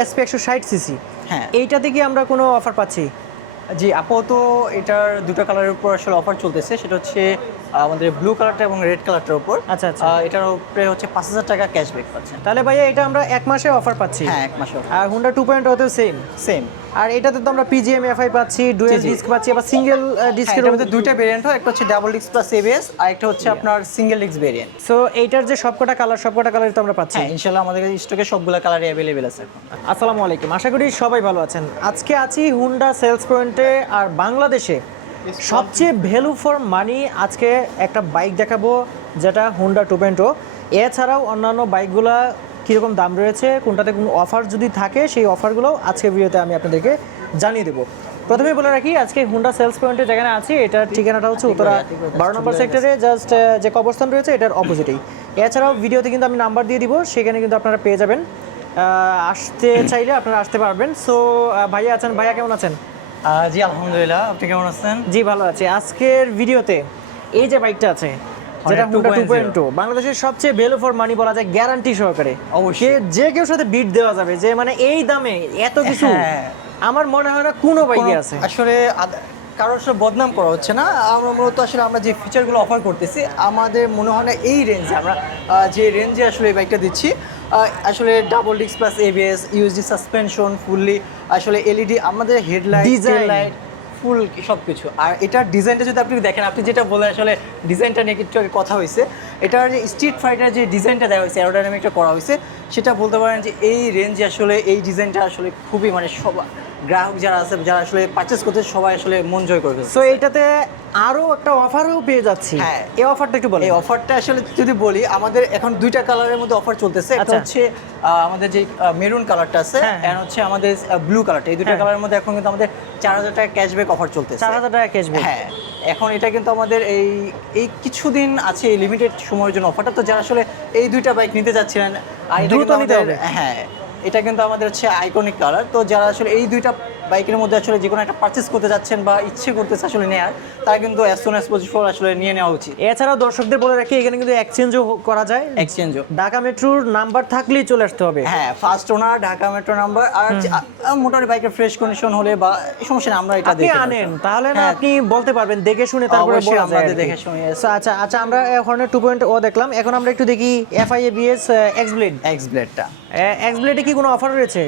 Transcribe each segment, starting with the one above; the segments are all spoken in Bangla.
এসপি একশো ষাট সিসি। হ্যাঁ। এইটাতে কি আমরা কোনো অফার পাচ্ছি? জি আপাতত এটার দুটো কালারের উপর আসলে অফার চলতেছে। সেটা হচ্ছে আমাদের ব্লু কালারটা এবং রেড কালারটার উপর। আচ্ছা, আচ্ছা। এটার উপরে হচ্ছে পাঁচ হাজার টাকা ক্যাশব্যাক পাচ্ছেন। তাহলে ভাইয়া এটা আমরা এক মাসে অফার পাচ্ছি। হ্যাঁ এক মাসে আর হুন্ডা টু পয়েন্ট ওতেও সেম সেম আর এটাতে তো আমরা পিজিএম এফআই পাচ্ছি ডুয়েল। ডিস্ক পাচ্ছি আবার সিঙ্গেল ডিস্কের মধ্যে দুইটা ভেরিয়েন্ট হয় একটা হচ্ছে ডাবল ডিস্ক প্লাস এবিএস আর একটা হচ্ছে আপনার সিঙ্গেল ডিস্ক ভেরিয়েন্ট সো এইটার যে সবকটা কালার সবকটা কালার তো আমরা পাচ্ছি। হ্যাঁ ইনশাল্লাহ আমাদের কাছে স্টকে সবগুলো কালারই অ্যাভেলেবেল আছে আসসালামু আলাইকুম। আশা করি সবাই ভালো আছেন। আজকে আছি হুন্ডা সেলস পয়েন্টে আর বাংলাদেশে সবচেয়ে ভ্যালু ফর মানি আজকে একটা বাইক দেখাবো যেটা হুন্ডা টু পয়েন্ট এছাড়াও অন্যান্য বাইকগুলা কীরকম দাম রয়েছে কোনটাতে কোন অফার যদি থাকে সেই অফারগুলো আজকে ভিডিওতে আমি আপনাদেরকে জানিয়ে দেবো। প্রথমে বলে রাখি আজকে হুন্ডা সেলস পয়েন্টে যেখানে আছি এটার ঠিকানাটা হচ্ছে উত্তরা বারো নম্বর সেক্টরে জাস্ট যে কবরস্থান রয়েছে এটার অপোজিটেই এছাড়াও ভিডিওতে কিন্তু আমি নাম্বার দিয়ে দিব সেখানে কিন্তু আপনারা পেয়ে যাবেন। আসতে চাইলে আপনারা আসতে পারবেন। সো ভাইয়া আছেন ভাইয়া কেমন আছেন? জি আলহামদুলিল্লাহ। আপনি কেমন আছেন? জি ভালো আছি। আজকের ভিডিওতে এই যে বাইকটা আছে যেটা হুন্ডা টু 2.0 পয়েন্ট বাংলাদেশের সবচেয়ে ভ্যালু ফর মানি বলা যায় গ্যারান্টি সহকারে। অবশ্যই। যে কেউ সাথে বিট দেওয়া যাবে যে মানে এই দামে এত কিছু হ্যাঁ। আমার মনে হয় না কোনো বাইকে আছে। আসলে কারোর সাথে বদনাম করা হচ্ছে না। আমরা মূলত আসলে আমরা যে ফিচারগুলো অফার করতেছি আমাদের মনে হয় না এই রেঞ্জে আমরা যে রেঞ্জে আসলে এই বাইকটা দিচ্ছি। আসলে double disc plus ABS USD suspension fully আসলে এলইডি আমাদের হেডলাইট ডিজাইন লাইট ফুল সব কিছু আর এটার ডিজাইনটা যদি আপনি দেখেন আপনি যেটা বলে আসলে ডিজাইনটা নিয়ে একটু কথা হয়েছে এটার যে স্ট্রিট ফাইটার যে ডিজাইনটা দেওয়া হয়েছে অ্যারোডাইনামিকটা করা হয়েছে সেটা বলতে পারেন যে এই রেঞ্জে আসলে এই ডিজাইনটা আসলে খুবই মানে সব গ্রাহক যারা আছে যারা আসলে পারচেস করতে সবাই আসলে মন জয় করে ফেলছে। সো এইটাতে আরও একটা অফারও পেয়ে যাচ্ছি হ্যাঁ। এই অফারটা একটু বলেন এই অফারটা আসলে যদি বলি আমাদের এখন দুইটা কালারের মধ্যে অফার চলতেছে একটা আচ্ছা। হচ্ছে আহ, আমাদের যে মেরুন কালারটা আছে হ্যাঁ, হ্যাঁ। আর হচ্ছে আমাদের ব্লু কালারটা এই দুইটা হ্যাঁ। কালারের মধ্যে এখন কিন্তু আমাদের চার হাজার টাকা ক্যাশব্যাক অফার চলতেছে চার হাজার টাকা ক্যাশব্যাক হ্যাঁ এখন এটা কিন্তু আমাদের এই এই কিছুদিন আছে এই লিমিটেড সময়ের জন্য অফারটা তো যারা আসলে এই দুইটা বাইক নিতে যাচ্ছিলেন আর এটা কিন্তু আমাদের হ্যাঁ এটা কিন্তু আমাদের হচ্ছে আইকনিক কালার তো যারা আসলে এই দুইটা বাইকের মধ্যে আসলে যে কোনো একটা পারচেস করতে যাচ্ছেন বা ইচ্ছে করতেছে আসলে নেয়ার তারা কিন্তু অ্যাজ সুন অ্যাজ পসিবল আসলে নিয়ে নেওয়া উচিত। এছাড়াও দর্শকদের বলে রাখি এখানে কিন্তু এক্সচেঞ্জও করা যায়। এক্সচেঞ্জও ঢাকা মেট্রোর নাম্বার থাকলেই চলে আসতে হবে। হ্যাঁ first owner Dhaka metro number আর মোটামুটি বাইকের ফ্রেশ কন্ডিশন হলে বা এই সমস্যা আমরা এটা দেখে আনেন তাহলে না হ্যাঁ। আপনি বলতে পারবেন দেখে শুনে তারপরে বলা যায় দেখে শুনে, আচ্ছা আচ্ছা আমরা হর্নের টু পয়েন্ট ও দেখলাম এখন আমরা একটু দেখি FI ABS X blade X ব্লেডটা এক্স ব্লেডে কি কোনো অফার রয়েছে?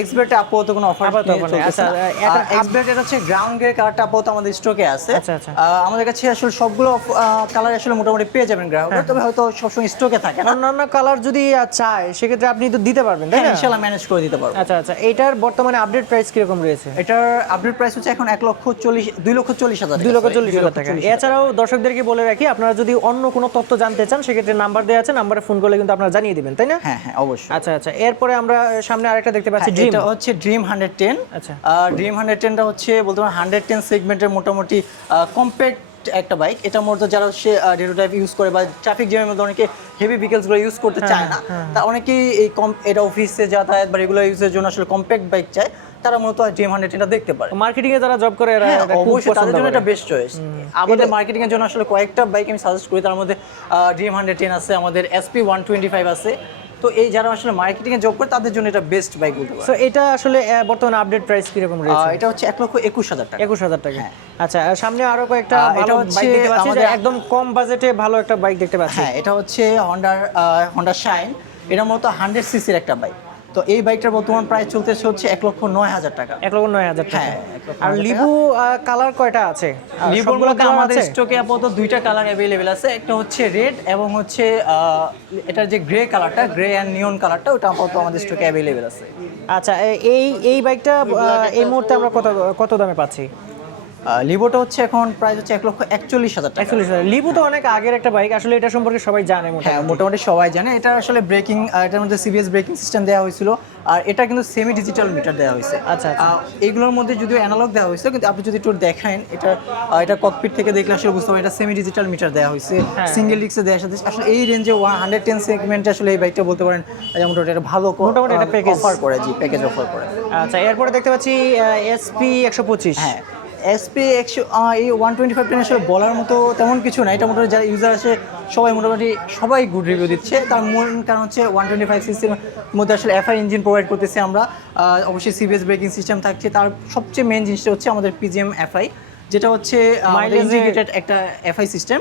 এক্স ব্লেডে আপাতত কোনো অফার আপাতত আচ্ছা, এখন এক্স ব্লেড এটা হচ্ছে গ্রাউন্ড গিয়ার কালারটা আপাতত আমাদের স্টকে আছে। আচ্ছা, আচ্ছা। আমাদের কাছে আসলে সবগুলো কালার আসলে মোটামুটি পেয়ে যাবেন গ্রাহকরা। তবে হয়তো সবসময় স্টকে থাকে না। অন্যান্য কালার যদি চায় সেক্ষেত্রে আপনি তো দিতে পারবেন তাই হ্যাঁ না? ইনশাল্লাহ ম্যানেজ করে দিতে পারব। আচ্ছা আচ্ছা এইটার বর্তমানে আপডেট প্রাইস কীরকম রয়েছে? এটার আপডেট প্রাইস হচ্ছে এখন এক লক্ষ চল্লিশ দুই লক্ষ চল্লিশ হাজার দুই লক্ষ চল্লিশ হাজার টাকা। এছাড়াও দর্শকদেরকে বলে রাখি আপনারা যদি অন্য কোনো তথ্য জানতে চান সেক্ষেত্রে নাম্বার দেওয়া আছে নাম্বারে ফোন করলে কিন্তু আপনারা জানিয়ে দিবেন তাই না? হ্যাঁ হ্যাঁ অবশ্যই। আচ্ছা আচ্ছা। এরপরে আমরা সামনে আরেকটা দেখতে পাচ্ছি হ্যাঁ, এটা হচ্ছে ড্রিম হান্ড্রেড টেন আচ্ছা। ড্রিম হান্ড্রেড টেনটা হচ্ছে বলতে পারেন হান্ড্রেড টেন সেগমেন্টের মোটামুটি কম্প্যাক্ট একটা বাইক এটা মূলত যারা সে ডেটো টাইপ ইউজ করে বা ট্রাফিক জ্যামের মধ্যে অনেকে হেভি ভেহিকলসগুলো ইউজ করতে চায় না। তা অনেকেই এই কম এটা অফিসে যাতায়াত বা রেগুলার ইউজের জন্য আসলে কম্প্যাক্ট বাইক চায় তারা মূলত ড্রিম হান্ড্রেড টেনটা দেখতে পারে। মার্কেটিং এ যারা জব করে এরা হ্যাঁ এটা অবশ্যই তাদের জন্য। এটা বেস্ট চয়েস আমাদের মার্কেটিং এর জন্য আসলে কয়েকটা বাইক আমি সাজেস্ট করি তার মধ্যে ড্রিম হান্ড্রেড টেন আছে আমাদের এসপি ওয়ান টোয়েন্টি ফাইভ আছে তো এই যারা আসলে মার্কেটিং এ জব করে তাদের জন্য এটা বেস্ট বাইক বলতে পারো সো এটা আসলে বর্তমান আপডেট প্রাইস কি রকম রয়েছে? এটা হচ্ছে 1 লক্ষ একুশ হাজার টাকা। একুশ হাজার টাকা। আচ্ছা আর সামনে আরও কয়েকটা এটা ভালো হচ্ছে বাইক দেখতে পাচ্ছি আমাদের- একদম কম বাজেটে ভালো একটা বাইক দেখতে পাচ্ছি। হ্যাঁ এটা হচ্ছে হন্ডার হন্ডা শাইন এটা মূলত হান্ড্রেড সিসির একটা বাইক তো এই বাইকটার বর্তমান প্রাইস চলতেছে হচ্ছে এক লক্ষ নয় হাজার টাকা। এক লক্ষ নয় হাজার টাকা। হ্যাঁ, আর লিবু কালার কয়টা আছে? মধ্যে আমাদের স্টকে আপাতত দুইটা কালার অ্যাভেলেবেল আছে। একটা হচ্ছে রেড এবং হচ্ছে আহ, এটার যে গ্রে কালারটা গ্রে অ্যান্ড নিয়ন কালারটা ওটা আপাতত আমাদের স্টকে অ্যাভেলেবেল আছে। আচ্ছা এই এই বাইকটা এই মুহূর্তে আমরা কত কত দামে পাচ্ছি? লিবোটা হচ্ছে এখন প্রাইস হচ্ছে এক লক্ষ একচল্লিশ হাজার টাকা। একচল্লিশ হাজার। লিবু তো অনেক আগের একটা বাইক আসলে এটা সম্পর্কে সবাই জানে মোটামুটি। হ্যাঁ মোটামুটি সবাই জানে। এটা আসলে ব্রেকিং এটার মধ্যে সিবিএস ব্রেকিং সিস্টেম দেওয়া হয়েছিল। আর এটা কিন্তু সেমি ডিজিটাল মিটার দেওয়া হয়েছে। আচ্ছা, আচ্ছা। আহ, এগুলোর মধ্যে যদিও অ্যানালগ দেওয়া হয়েছে কিন্তু আপনি যদি একটু দেখেন এটা এটা ককপিট থেকে দেখলে আসলে বুঝতে পারবেন এটা সেমি ডিজিটাল মিটার দেওয়া হয়েছে। হ্যাঁ। সিঙ্গেল ডিস্কে দেওয়া সাথে আসলে এই রেঞ্জে ওয়ান হান্ড্রেড টেন সেগমেন্টে আসলে এই বাইকটা বলতে পারেন মোটামুটি একটা ভালো মোটামুটি একটা package। অফার করে জি প্যাকেজ অফার করে। আচ্ছা এরপরে দেখতে পাচ্ছি এসপি একশো পঁচিশ। হ্যাঁ। এসপি একশো এই ওয়ান টোয়েন্টি ফাইভ টেন আসলে বলার মতো তেমন কিছু না। এটা মোটামুটি যারা ইউজার আছে সবাই মোটামুটি সবাই গুড রিভিউ দিচ্ছে। তার মূল কারণ হচ্ছে ওয়ান টোয়েন্টি ফাইভ সিস্টেমের মধ্যে আসলে এফআই ইঞ্জিন প্রোভাইড করতেছি আমরা। অবশ্যই সিবিএস ব্রেকিং সিস্টেম থাকছে। তার সবচেয়ে মেন জিনিসটা হচ্ছে আমাদের পিজিএম এফআই যেটা হচ্ছে ইন্টিগ্রেটেড একটা এফআই সিস্টেম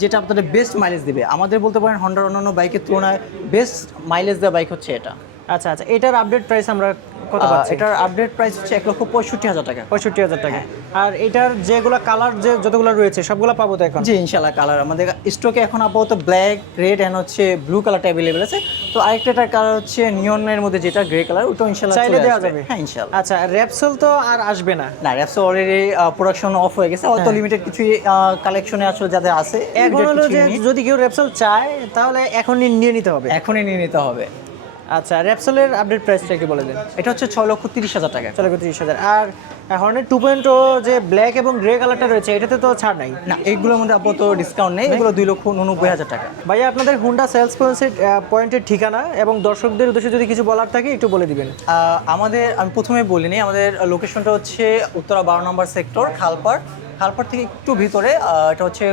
যেটা আপনাদের বেস্ট মাইলেজ দেবে। আমাদের বলতে পারেন হন্ডার অন্যান্য বাইকের তুলনায় বেস্ট মাইলেজ দেওয়া বাইক হচ্ছে এটা। আচ্ছা আচ্ছা। এটার আপডেট প্রাইস আমরা কত আহ, পাচ্ছি এটার আপডেট প্রাইস হচ্ছে এক লক্ষ পঁয়ষট্টি হাজার টাকা। পঁয়ষট্টি হাজার টাকা। আর এটার যেগুলো কালার যে যতগুলো রয়েছে সবগুলো পাবো তো এখন? জি ইনশাল্লাহ কালার আমাদের স্টকে এখন আপাতত ব্ল্যাক রেড অ্যান্ড হচ্ছে ব্লু কালারটা অ্যাভেলেবেল আছে। তো আরেকটাটার কালার হচ্ছে নিয়নের মধ্যে যেটা গ্রে কালার ওটাও ইনশাল্লাহ চাইলে দেওয়া যাবে? হ্যাঁ ইনশাল্লাহ আচ্ছা র্যাপসেল তো আর আসবে না? না র্যাপসো অলরেডি প্রোডাকশন অফ হয়ে গেছে। হয়তো লিমিটেড কিছু কালেকশনে আসলে যাদের আছে এখন হলো যে যদি কেউ র্যাপসেল চায় তাহলে এখনই নিয়ে নিতে হবে। এখনই নিয়ে নিতে হবে। আচ্ছা র্যাপসেলের আপডেট প্রাইসটা একটু বলে দেন। এটা হচ্ছে ছয় লক্ষ তিরিশ হাজার টাকা। চলে তিরিশ হাজার। আর হর্নের টু পয়েন্ট যে ব্ল্যাক এবং গ্রে কালারটা রয়েছে এটাতে তো ছাড় নাই? না এইগুলোর মধ্যে আপাতত ডিসকাউন্ট নেই এগুলো দুই লক্ষ উননব্বই হাজার টাকা। ভাইয়া আপনাদের হুন্ডা সেলস পয়েন্টের পয়েন্টের ঠিকানা এবং দর্শকদের উদ্দেশ্যে যদি কিছু বলার থাকে একটু বলে দিবেন। আমাদের আমি প্রথমে বলিনি আমাদের লোকেশনটা হচ্ছে উত্তরা বারো নম্বর সেক্টর খালপাড়। খালপাড় থেকে একটু ভিতরে এটা হচ্ছে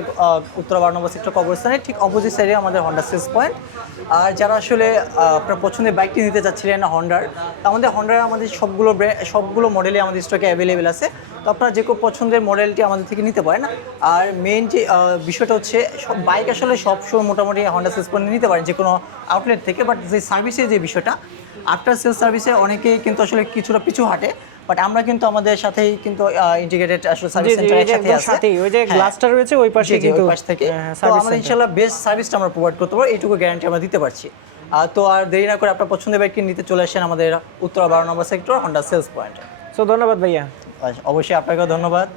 উত্তরা বারো নম্বর সেক্টর কবরস্থানের ঠিক অপোজিট সাইডে আমাদের হন্ডা সেলস পয়েন্ট আর যারা আসলে আপনার পছন্দের বাইকটি নিতে চাচ্ছিলেন না হন্ডার আমাদের হন্ডার আমাদের সবগুলো সবগুলো মডেলই আমাদের স্টকে অ্যাভেলেবেল আছে। তো আপনারা যে কোনো পছন্দের মডেলটি আমাদের থেকে নিতে পারেন। আর মেন যে বিষয়টা হচ্ছে, সব বাইক আসলে সব সময় মোটামুটি হন্ডা সেলস পয়েন্ট নিতে পারেন, যে কোনো আউটলেট থেকে। বাট যে সার্ভিসের যে বিষয়টা আফটার সেল সার্ভিসে অনেকেই কিন্তু আসলে কিছুটা পিছু হাঁটে। বাট আমরা কিন্তু আমাদের সাথেই কিন্তু ইন্টিগ্রেটেড আসলে সার্ভিস সেন্টারের সাথে আছে। ওই যে হ্যাঁ। গ্লাসটা রয়েছে ওই পাশে জি, ওই কিন্তু পাশ থেকে। তো আমরা ইনশাআল্লাহ বেস্ট সার্ভিসটা আমরা প্রোভাইড করতে পারব এইটুকু গ্যারান্টি আমরা দিতে পারছি। তো আর দেরি না করে আপনার পছন্দের বাইকটি নিতে চলে আসেন আমাদের উত্তরা বারো নম্বর sector Honda sales point so ধন্যবাদ ভাইয়া। অবশ্যই আপনাকেও ধন্যবাদ।